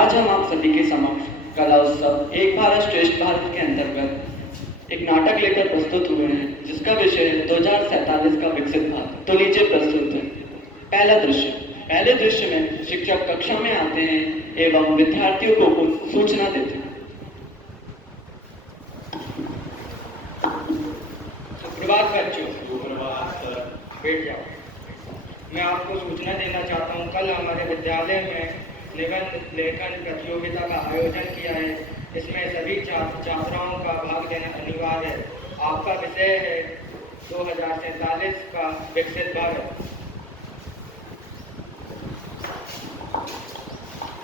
आज हम आप सभी के समक्ष कला उत्सव एक भारत श्रेष्ठ भारत के अंतर्गत एक नाटक लेकर प्रस्तुत हुए हैं जिसका विषय 2047 का विकसित भारत। तो लीजिए प्रस्तुत है पहला दृश्य। पहले दृश्य में शिक्षक कक्षा में आते हैं एवं विद्यार्थियों को कुछ सूचना देते हैं। सुप्रभात बच्चों। सुप्रभात सर। बैठ जाओ। मैं आपको सूचना देना चाहता हूँ, कल हमारे विद्यालय में निबंध लेखन प्रतियोगिता का आयोजन किया है। इसमें सभी छात्राओं का भाग लेना अनिवार्य है। आपका विषय है 2047 का विकसित भारत।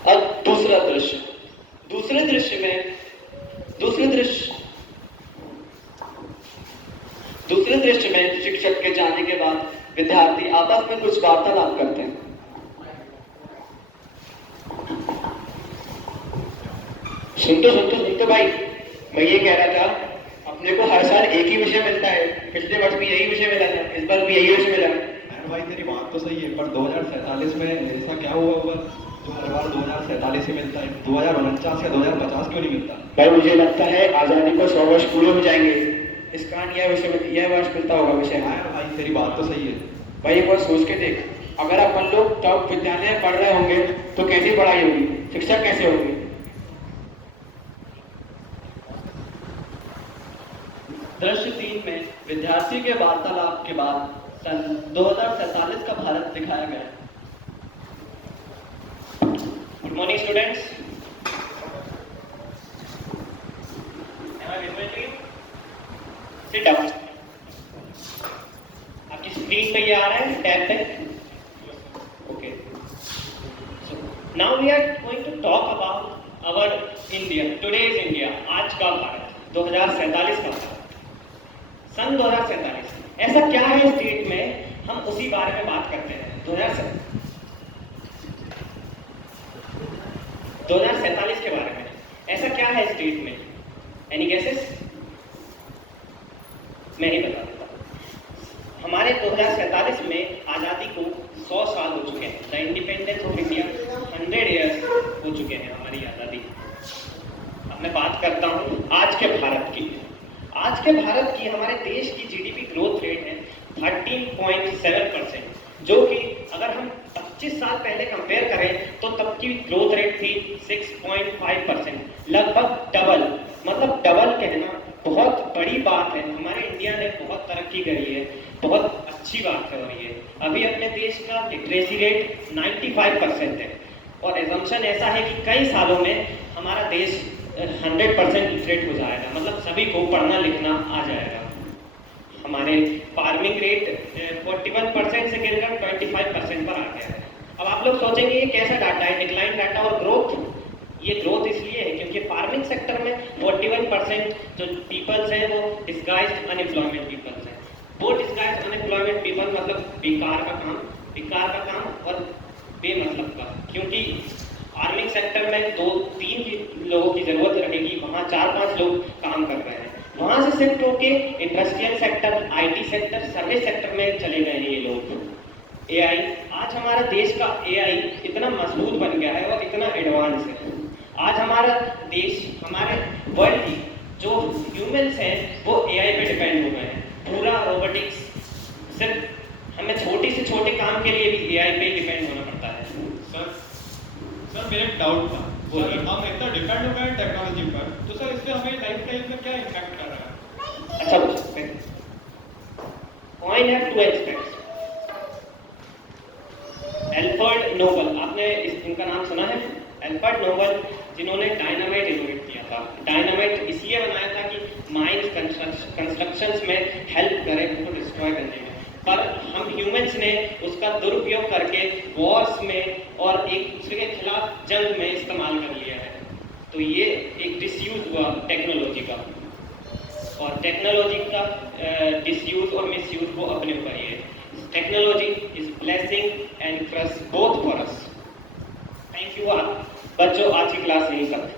अब दूसरा दृश्य। दूसरे दृश्य में शिक्षक के जाने के बाद विद्यार्थी आपस में कुछ वार्तालाप करते हैं। सुनते भाई, मैं ये कह रहा था अपने को हर साल एक ही विषय मिलता है। पिछले वर्ष भी यही विषय मिला था, इस बार भी यही विषय मिला। भाई तेरी बात तो सही है, पर 2047 में ऐसा क्या हुआ होगा जो हर बार 2047 ही मिलता है? 2049 या 2050 क्यों नहीं मिलता? भाई मुझे लगता है आजादी को 100 वर्ष पूरे हो जाएंगे, इस कारण यह वर्ष मिलता होगा विषय। भाई तेरी बात तो सही है। भाई एक बार सोच के देख, अगर अपन लोग टॉप विद्यालय में पढ़ रहे होंगे तो कैसी पढ़ाई होगी, शिक्षक कैसे होंगे। दृश्य 3 में विद्यार्थी के वार्तालाप के बाद सन 2047 का भारत दिखाया गया। Good morning students. Sit down. आपकी स्क्रीन पे ये आ रहा है टैब पे। Okay, now we are going to talk about our India, today's India, आज का भारत, 2047 का भारत, सन 2047। ऐसा क्या है स्टेट में, हम उसी बारे में बात करते हैं। 2047 के बारे में ऐसा क्या है स्टेट में? Any guesses? मैं ही बता देता हूँ। हमारे 2047 में आज़ादी को 100 साल हो चुके हैं। The independence of India 100 years हो चुके हैं हमारी आज़ादी। अब मैं बात करता हूँ आज के भारत की। आज के भारत की, हमारे देश की जीडीपी ग्रोथ रेट है 13.7%, जो कि अगर हम 25 साल पहले कंपेयर करें तो तब की ग्रोथ रेट थी 6.5%, लगभग डबल। मतलब डबल कहना बहुत बड़ी बात है। हमारे इंडिया ने बहुत तरक्की करी है, बहुत अच्छी बात है। और ये अभी अपने देश का लिटरेसी रेट 95% है और एजम्पशन ऐसा है कि कई सालों में हमारा देश 100% लिटरेट हो जाएगा, मतलब सभी को पढ़ना लिखना आ जाएगा। हमारे फार्मिंग रेट 41% से गिरकर 25% पर आ गया है। अब आप लोग सोचेंगे ये कैसा डाटा है, डिक्लाइन डाटा और ग्रोथ? ये ग्रोथ इसलिए है क्योंकि फार्मिंग सेक्टर में 41% जो पीपल्स हैं वो डिस्गाइज्ड अनएम्प्लॉयमेंट पीपल्स हैं। वो डिस्गाइज्ड अनएम्प्लॉयमेंट पीपल मतलब बेकार का काम और बेमतलब का, क्योंकि फार्मिंग सेक्टर में 2-3 लोगों की जरूरत रहेगी, वहाँ 4-5 लोग काम कर रहे हैं। वहाँ से शिफ्ट होके industrial sector, IT sector, service sector में चले गए हैं ये लोग। एआई, आज हमारा देश का एआई इतना मजबूत बन गया है और इतना एडवांस है। आज हमारा देश, हमारे वर्ल्ड की जो ह्यूमन्स हैं वो एआई पे डिपेंड हो गए हैं। पूरा रोबोटिक्स, सिर्फ हमें छोटे से छोटे काम के लिए भी एआई पे डिपेंड होना पड़ता है। सर मेरा एक डाउट था, हम इतना डिपेंड हो गए टेक्नोलॉजी पर, तो सर इससे हमें लाइफ स्टाइल में क्या इम्पैक्ट कर रहा है? अच्छा पूछ सकते हैं। Coin have 2 aspects. Alfred Nobel, आपने इनका नाम सुना है? एल्फ्रेड नोबल, जिन्होंने डायनामाइट इनोवेट किया था। डायनामाइट इसलिए बनाया था कि माइंस कंस्ट्रक्शंस में हेल्प करे उनको डिस्ट्रॉय करने में, पर हम ह्यूमंस ने उसका दुरुपयोग करके वॉर्स में और एक दूसरे के खिलाफ जंग में इस्तेमाल कर लिया है। तो ये एक डिसयूज हुआ टेक्नोलॉजी का, और टेक्नोलॉजी का डिसयूज और मिसयूज को अपने ऊपर ही है। Technology is blessing and curse both for us. Thank you बच्चों, आज की क्लास यहीं तक।